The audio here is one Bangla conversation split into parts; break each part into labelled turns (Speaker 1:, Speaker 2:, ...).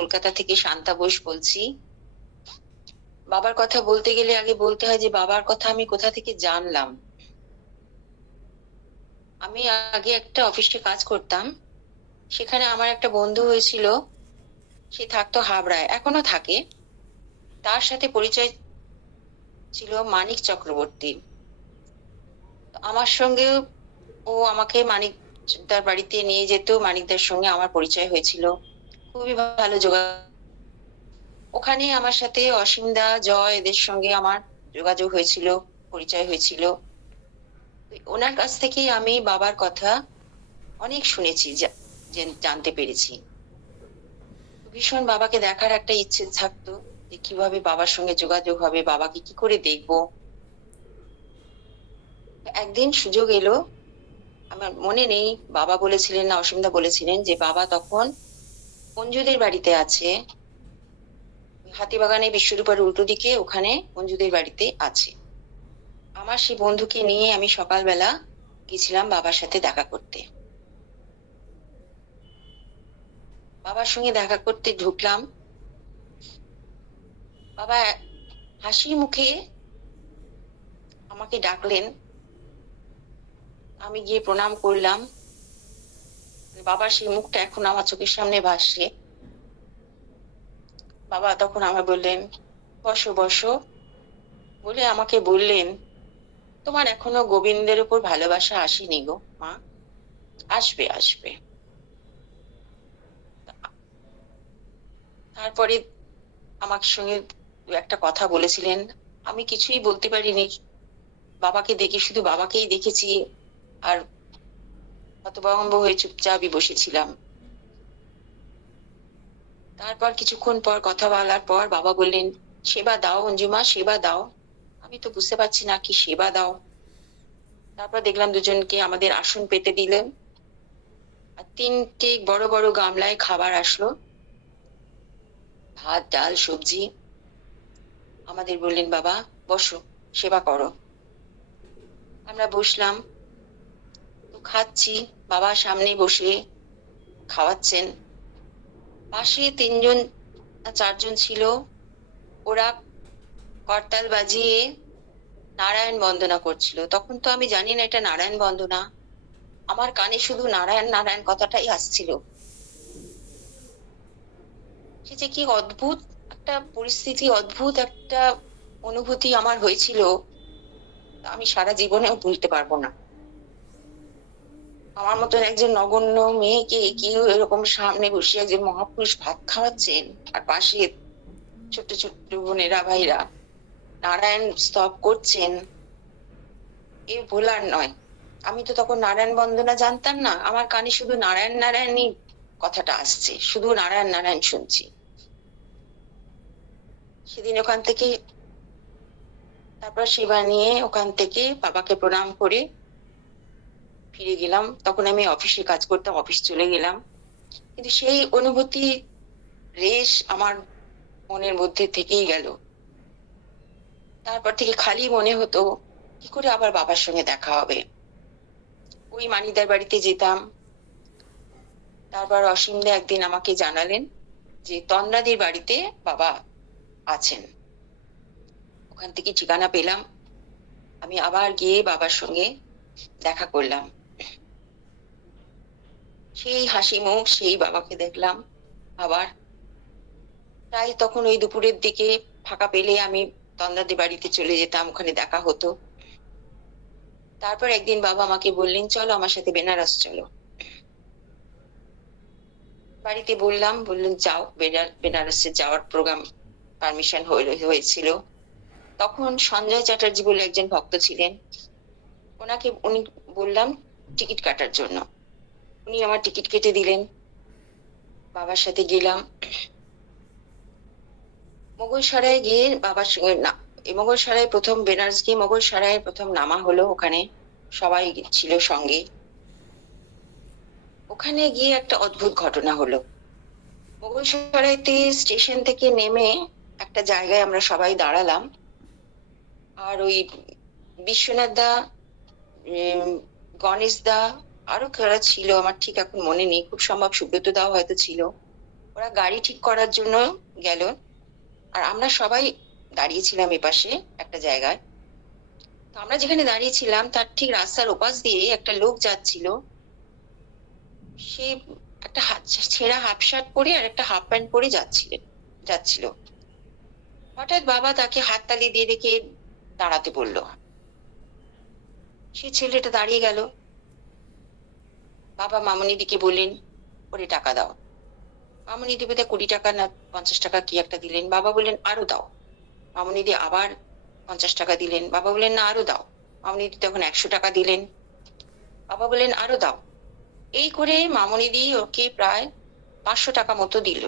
Speaker 1: কলকাতা থেকে শান্তা বোস বলছি। বাবার কথা বলতে গেলে আগে বলতে হয় যে, বাবার কথা আমি কোথা থেকে জানলাম? আমি আগে একটা অফিসে কাজ করতাম। সেখানে আমার একটা বন্ধু হয়েছিল। সে থাকতো হাবড়ায়, এখনও থাকে। তার সাথে পরিচয় ছিল মানিক চক্রবর্তী। আমার সঙ্গে ও আমাকে মানিক তার বাড়িতে নিয়ে যেত। মানিকদার সঙ্গে আমার পরিচয় হয়েছিল। খুবই ভালো যোগাযোগ। ওখানে আমার সাথে অসীমদা, জয় এদের সঙ্গে আমার যোগাযোগ হয়েছিল, পরিচয় হয়েছিল। ওনার কাছ থেকেই আমি বাবার কথা অনেক শুনেছি জানতে পেরেছি। ভীষণ বাবাকে দেখার একটা ইচ্ছে থাকতো যে কীভাবে বাবার সঙ্গে যোগাযোগ হবে, বাবাকে কি করে দেখব। একদিন সুযোগ এলো, আমার মনে নেই, বাবা বলেছিলেন না, অসীমদা বলেছিলেন যে বাবা তখন মঞ্জুদের বাড়িতে আছে। হাতিবাগানে বিশ্বরূপার উল্টো দিকে ওখানে মঞ্জুদের বাড়িতে আছে। আমার সেই বন্ধুকে নিয়ে আমি সকালবেলা গেছিলাম বাবার সাথে দেখা করতে। বাবার সঙ্গে দেখা করতে ঢুকলাম। বাবা হাসি মুখে আমাকে ডাকলেন। আমি গিয়ে প্রণাম করলাম। বাবার সেই মুখটা এখন আমার চোখের সামনে ভাসছে বাবা তখন আমায় বললেন, বসো বসো। বলে আমাকে বললেন, তোমার এখনও গোবিন্দের উপর ভালোবাসা আসেনি গো, মা। আসবে আসবে। তারপরে আমার সঙ্গে একটা কথা বলেছিলেন। আমি কিছুই বলতে পারিনি। বাবাকে দেখে, শুধু বাবাকেই দেখেছি। আর হতভম্ব হয়ে চুপচাপই বসেছিলাম। তারপর কিছুক্ষণ পর কথা বলার পর বাবা বললেন, সেবা দাও অঞ্জুমা, সেবা দাও। আমি তো বুঝতে পারছি না কি সেবা দাও। তারপর দেখলাম দুজনকে আমাদের আসন পেতে দিলেন। আর তিনটে বড় বড় গামলায় খাবার আসলো। ভাত, ডাল, সবজি। আমাদের বললেন, বাবা, বসো, সেবা করো। আমরা বসলাম। খাচ্ছি, বাবা সামনে বসে খাওয়াচ্ছেন। পাশে তিনজন চারজন ছিল। ওরা করতাল বাজিয়ে নারায়ণ বন্দনা করছিল। তখন তো আমি জানি না এটা নারায়ণ বন্দনা। আমার কানে শুধু নারায়ণ নারায়ণ কথাটাই আসছিল। সে যে কি অদ্ভুত একটা পরিস্থিতি, অদ্ভুত একটা অনুভূতি আমার হয়েছিল আমি সারা জীবনেও ভুলতে পারব না। আমার মতন একজন নগণ্য মেয়েকে কেউ এরকম সামনে বসে একজন মহাপুরুষ ভাত খাওয়াচ্ছেন আর পাশে ছোট্ট ছোট্ট বোনেরা, ভাইরা, নারায়ণ স্তব করছেন, এ ভোলার নয়। আমি তো তখন নারায়ণ বন্দনা জানতাম না, আমার কানে শুধু নারায়ণ নারায়ণই কথাটা আসছে, শুধু নারায়ণ নারায়ণ শুনছি। সেদিন ওখান থেকে তারপর সেবা নিয়ে ওখান থেকে বাবাকে প্রণাম করে ফিরে গেলাম। তখন আমি অফিসে কাজ করতাম অফিস চলে গেলাম। কিন্তু সেই অনুভূতি রেশ আমার মনের মধ্যে থেকেই গেল। তারপর থেকে খালি মনে হতো, কি করে আবার বাবার সঙ্গে দেখা হবে? ওই মানিদার বাড়িতে যেতাম। তারপর অসীমদা একদিন আমাকে জানালেন যে তন্দ্রাদির বাড়িতে বাবা আছেন। ওখান থেকে ঠিকানা পেলাম। আমি আবার গিয়ে বাবার সঙ্গে দেখা করলাম। সেই হাসি মুখ সেই বাবাকে দেখলাম। আবার তাই তখন ওই দুপুরের দিকে ফাঁকা পেলে আমি তন্দাদি বাড়িতে চলে যেতাম, ওখানে দেখা হতো। তারপর একদিন বাবা আমাকে বললেন, চলো আমার সাথে বেনারস চলো। বাড়িতে বললাম, বললেন, যাও, বেনার- বেনারসে যাওয়ার প্রোগ্রাম পারমিশন হয়েছিল। তখন সঞ্জয় চ্যাটার্জি বলে একজন ভক্ত ছিলেন। ওনাকে উনি বললাম, টিকিট কাটার জন্য। উনি আমার টিকিট কেটে দিলেন। বাবার সাথে গেলাম। মোগল সরায় গিয়ে বাবার সঙ্গে মোগল সরাই প্রথম বেনারস গিয়ে মোগল সরাই প্রথম নামা হলো ওখানে। সবাই ছিল সঙ্গে। ওখানে গিয়ে একটা অদ্ভুত ঘটনা হলো। মোগল সরাইতে স্টেশন থেকে নেমে একটা জায়গায় আমরা সবাই দাঁড়ালাম। আর ওই বিশ্বনাথ দা গণেশ দা আরও কারা ছিল, আমার ঠিক এখন মনে নেই, খুব সম্ভব সুব্রত দাও হয়তো ছিল। ওরা গাড়ি ঠিক করার জন্য গেল। আর আমরা সবাই দাঁড়িয়েছিলাম এপাশে একটা জায়গায়। তো আমরা যেখানে দাঁড়িয়েছিলাম, তার ঠিক রাস্তার ওপাশ দিয়ে একটা লোক যাচ্ছিল। সে একটা ছেঁড়া হাফ শার্ট পরে আর একটা হাফ প্যান্ট পরে যাচ্ছিলেন যাচ্ছিল। হঠাৎ বাবা তাকে হাততালি দিয়ে রেখে দাঁড়াতে বলল। সে ছেলেটা দাঁড়িয়ে গেল। বাবা মামনিদিকে বললেন, ওরে টাকা দাও। মামনিদি বোধহয় কুড়ি টাকা না পঞ্চাশ টাকা কি একটা দিলেন। বাবা বললেন, আরও দাও। মামনিদি আবার পঞ্চাশ টাকা দিলেন। বাবা বললেন, না, আরও দাও। মামনিদি তখন একশো টাকা দিলেন। বাবা বললেন, আরও দাও। এই করে মামনিদি ওকে প্রায় পাঁচশো টাকা মতো দিল।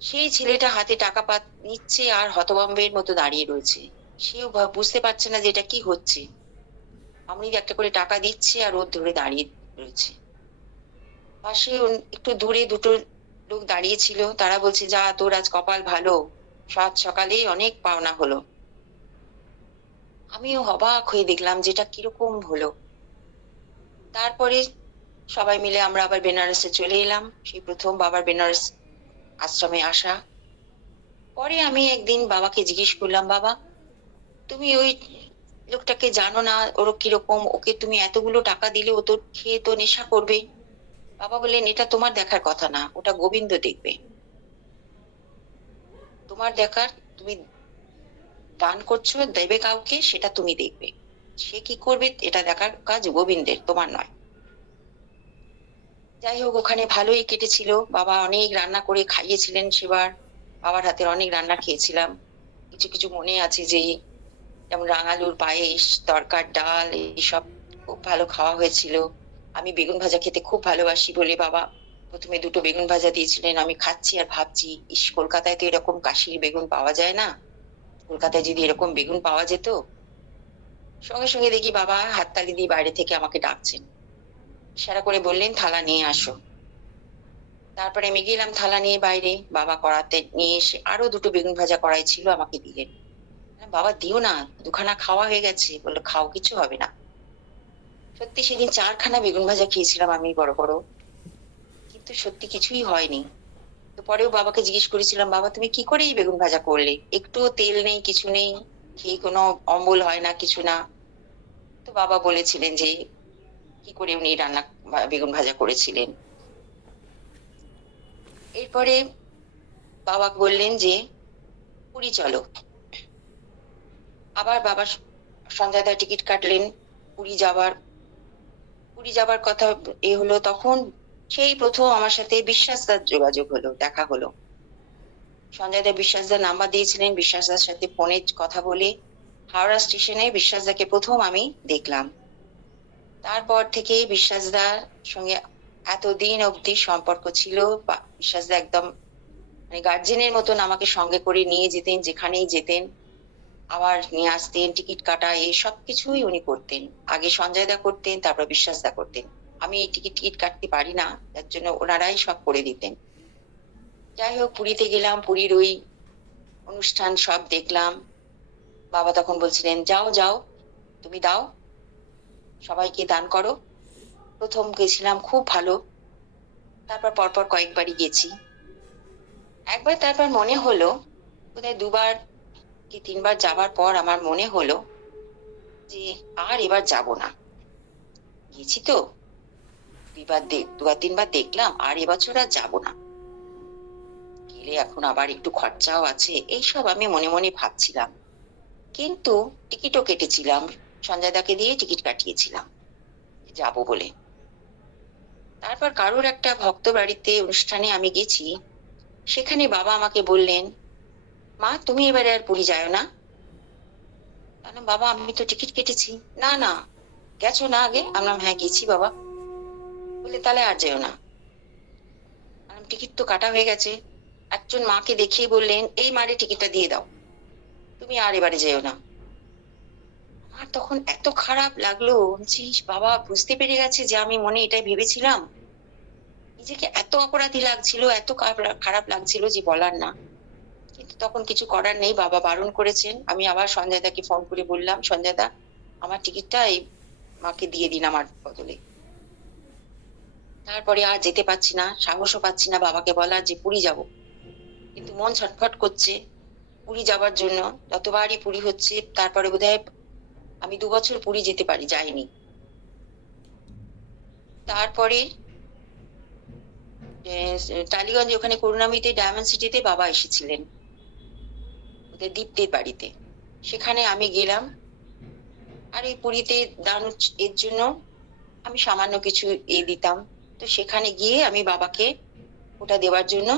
Speaker 1: সেই ছেলেটা হাতে টাকা পা নিচ্ছে আর হতবম্বের মতো দাঁড়িয়ে রয়েছে। সেও বুঝতে পারছে না যে এটা কি হচ্ছে। মামনিদি একটা করে টাকা দিচ্ছে আর ওর ধরে দাঁড়িয়ে রয়েছে। পাশে একটু দূরে দুটো লোক দাঁড়িয়ে ছিল। তারা বলছে, যা, তোর আজ কপাল ভালো। সাত সকালে অনেক পাওনা হলো। আমিও অবাক হয়ে দেখলাম যেটা কীরকম হলো। তারপরে সবাই মিলে আমরা আবার বেনারসে চলে এলাম। সেই প্রথম বাবার বেনারস আশ্রমে আসা। পরে আমি একদিন বাবাকে জিজ্ঞেস করলাম, বাবা, তুমি ওই লোকটাকে জানো না ওর কীরকম? ওকে তুমি এতগুলো টাকা দিলে ও তো খেয়ে তো নেশা করবে। বাবা বললেন, এটা তোমার দেখার কথা না, ওটা গোবিন্দ দেখবে। তোমার দেখার, তুমি দান করছ দেবে কাউকে, সেটা তুমি দেখবে। সে কি করবে, এটা দেখার কাজ গোবিন্দের, তোমার নয়। যাই হোক, ওখানে ভালোই কেটেছিল। বাবা অনেক রান্না করে খাইয়েছিলেন সেবার। বাবার হাতের অনেক রান্না খেয়েছিলাম। কিছু কিছু মনে আছে যে যেমন রাঙালুর পায়েস, তরকার ডাল, এইসব খুব ভালো খাওয়া হয়েছিল। আমি বেগুন ভাজা খেতে খুব ভালোবাসি বলে বাবা প্রথমে দুটো বেগুন ভাজা দিয়েছিলেন, আমি খাচ্ছি আর ভাবছি, ইস, কলকাতায় তো এরকম কাশির বেগুন পাওয়া যায় না? কলকাতায় যদি এরকম বেগুন পাওয়া যেত? সঙ্গে সঙ্গে দেখি বাবা হাততালি দিয়ে বাইরে থেকে আমাকে ডাকছেন। ইশারা করে বললেন, থালা নিয়ে আসো। তারপরে আমি গেলাম থালা নিয়ে বাইরে। বাবা কড়াতে নিয়ে এসে আরও দুটো বেগুন ভাজা কড়াই ছিল, আমাকে দিলেন। বাবা, দিও না, দুখানা খাওয়া হয়ে গেছে। বলল, খাও, কিছু হবে না। সত্যি সেদিন চারখানা বেগুন ভাজা খেয়েছিলাম আমি বড় বড়। কিন্তু সত্যি কিছুই হয়নি। তো পরেও বাবাকে জিজ্ঞেস করেছিলাম, বাবা, তুমি কি করে এই বেগুন ভাজা করলে? একটু তেল নেই, কিছু নেই, খেয়ে কোনো অম্বল হয় না, কিছু না? তো বাবা বলেছিলেন যে, কি করে উনি রান্না বেগুন ভাজা করেছিলেন? এরপরে বাবা বললেন যে, পুরী চলো। আবার বাবা সঞ্জয়দা টিকিট কাটলেন। পুরী যাবার পুরী যাবার কথা এ হলো তখন সেই প্রথম আমার সাথে বিশ্বাসদার যোগাযোগ হলো, দেখা হলো। সঞ্জয়দা বিশ্বাসদার নাম্বার দিয়েছিলেন বিশ্বাস বিশ্বাসদার সাথে ফোনে কথা বলে হাওড়া স্টেশনে বিশ্বাসদাকে প্রথম আমি দেখলাম। তারপর থেকে বিশ্বাসদার সঙ্গে এতদিন অবধি সম্পর্ক ছিল বিশ্বাসদা একদম মানে গার্জেনের মতন আমাকে সঙ্গে করে নিয়ে যেতেন, যেখানেই যেতেন। আবার নিয়ে আসতেন, টিকিট কাটা এই সব কিছুই উনি করতেন। আগে সঞ্জয় দা করতেন, তারপর বিশ্বাস দা করতেন। আমি এই টিকিট টিকিট কাটতে পারি না যার জন্য ওনারাই সব করে দিতেন। যাই হোক, পুরীতে গেলাম, পুরীর ওই অনুষ্ঠান সব দেখলাম। বাবা তখন বলছিলেন, যাও যাও, তুমি দাও, সবাইকে দান করো। প্রথম গেছিলাম, খুব ভালো। তারপর পরপর কয়েকবারই গেছি। একবার তারপর মনে হলো, বোধহয় দুবার কি তিনবার যাবার পর আমার মনে হলো যে আর এবার যাব না। গেছি তো। দুবার দুবার তিনবার দেখলাম আর এবছর আর যাব না। গেলে এখন আবার একটু খরচাও আছে, এইসব আমি মনে মনে ভাবছিলাম। কিন্তু টিকিটও কেটেছিলাম, সঞ্জয়দাকে দিয়ে টিকিট কাটিয়েছিলাম যাব বলে। তারপর কারোর একটা ভক্ত বাড়িতে অনুষ্ঠানে আমি গেছি, সেখানে বাবা আমাকে বললেন মা তুমি এবারে আর পুরী যাও না? বললাম, বাবা আমি তো টিকিট কেটেছি। না না গেছো না আগে? আমরা হ্যাঁ গেছি বাবা। বলে তাহলে আর যেও না। টিকিট তো কাটা হয়ে গেছে। একজন মাকে দেখিয়ে বললেন এই মারে টিকিটটা দিয়ে দাও। তুমি আর এবারে যেও না। আমার তখন এত খারাপ লাগল। বলছি, বাবা বুঝতে পেরে গেছে যে আমি মনে এটাই ভেবেছিলাম। নিজেকে এত অপরাধী লাগছিল এত খারাপ লাগছিল যে বলার না। কিন্তু তখন কিছু করার নেই। বাবা বারণ করেছেন। আমি আবার সঞ্জয় দাকে ফোন করে বললাম সঞ্জয় দা আমার টিকিটটা এই মাকে দিয়ে দিন আমার বদলে। তারপরে আর যেতে পারছি না, সাহসও পাচ্ছি না বাবাকে বলার যে পুরী যাব। কিন্তু মন ছটফট করছে পুরী যাবার জন্য। যতবারই পুরী হচ্ছে, তারপরে বোধহয় আমি দু বছর পুরী যেতে পারি, যাইনি। তারপরে টালিগঞ্জ ওখানে করুণাময়ীতে ডায়মন্ড সিটিতে বাবা এসেছিলেন। দীপ্তির বাড়িতে। সেখানে আমি গেলাম। আর এই পুরীতে দান এর জন্য আমি সামান্য কিছু এ দিতাম। তো সেখানে গিয়ে আমি বাবাকে ওটা দেওয়ার জন্য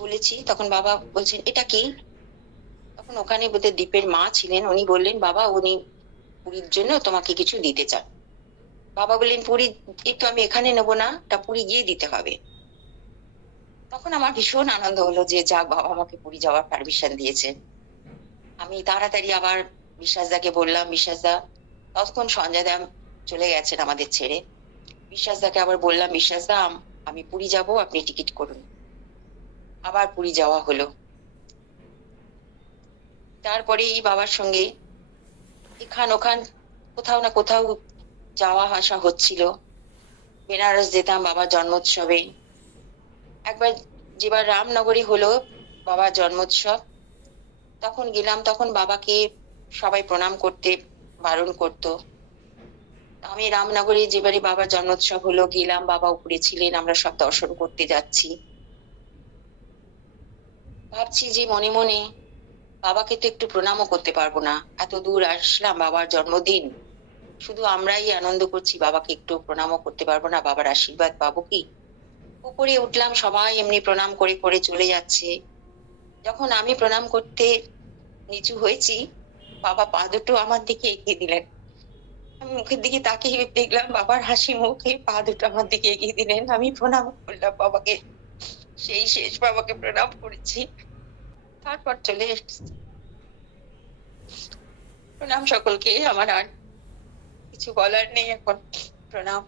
Speaker 1: বলেছি। তখন বাবা বলছেন, এটা কি? তখন ওখানে বোধহয় দ্বীপের মা ছিলেন। উনি বললেন, বাবা, উনি পুরীর জন্য তোমাকে কিছু দিতে চান। বাবা বললেন, পুরী এই তো আমি এখানে নেব না। এটা পুরী গিয়ে দিতে হবে। তখন আমার ভীষণ আনন্দ হলো যে, যাক বাবা, আমাকে পুরী যাওয়ার পারমিশন দিয়েছে। আমি তাড়াতাড়ি আবার বিশ্বাসদাকে বললাম, বিশ্বাসদা, ততক্ষণ সঞ্জয় দা চলে গেছেন আমাদের ছেড়ে। বিশ্বাসদাকে আবার বললাম, বিশ্বাসদা, আমি পুরী যাব, আপনি টিকিট করুন। আবার পুরী যাওয়া হলো। তারপরে এই বাবার সঙ্গে এখান ওখান কোথাও না কোথাও যাওয়া আসা হচ্ছিল। বেনারস যেতাম বাবার জন্মোৎসবে। একবার যেবার রামনগরী হলো বাবার জন্মোৎসব, তখন গেলাম, তখন বাবাকে সবাই প্রণাম করতে, বারণ করতো। আমি রামনগরে যেবারে বাবার জন্মোৎসব হলো, গেলাম, বাবা উপরে ছিলেন, আমরা সব দর্শন করতে যাচ্ছি। ভাবছি যে মনে মনে বাবাকে তো একটু প্রণামও করতে পারব না। এত দূর আসলাম বাবার জন্মদিন। শুধু আমরাই আনন্দ করছি, বাবাকে একটু প্রণামও করতে পারব না। বাবার আশীর্বাদ পাবো কি? উপরে উঠলাম, সবাই এমনি প্রণাম করে করে চলে যাচ্ছে। যখন আমি প্রণাম করতে নিচু হয়েছি, বাবা পা দুটো আমার দিকে এগিয়ে দিলেন। আমি মুখের দিকে তাকিয়ে দেখলাম, বাবার হাসি মুখে পা দুটো আমার দিকে এগিয়ে দিলেন। আমি প্রণাম করলাম বাবাকে। সেই শেষ বাবাকে প্রণাম করেছি। তারপর চলে এসেছি। প্রণাম সকলকে। আমার আর কিছু বলার নেই এখন। প্রণাম।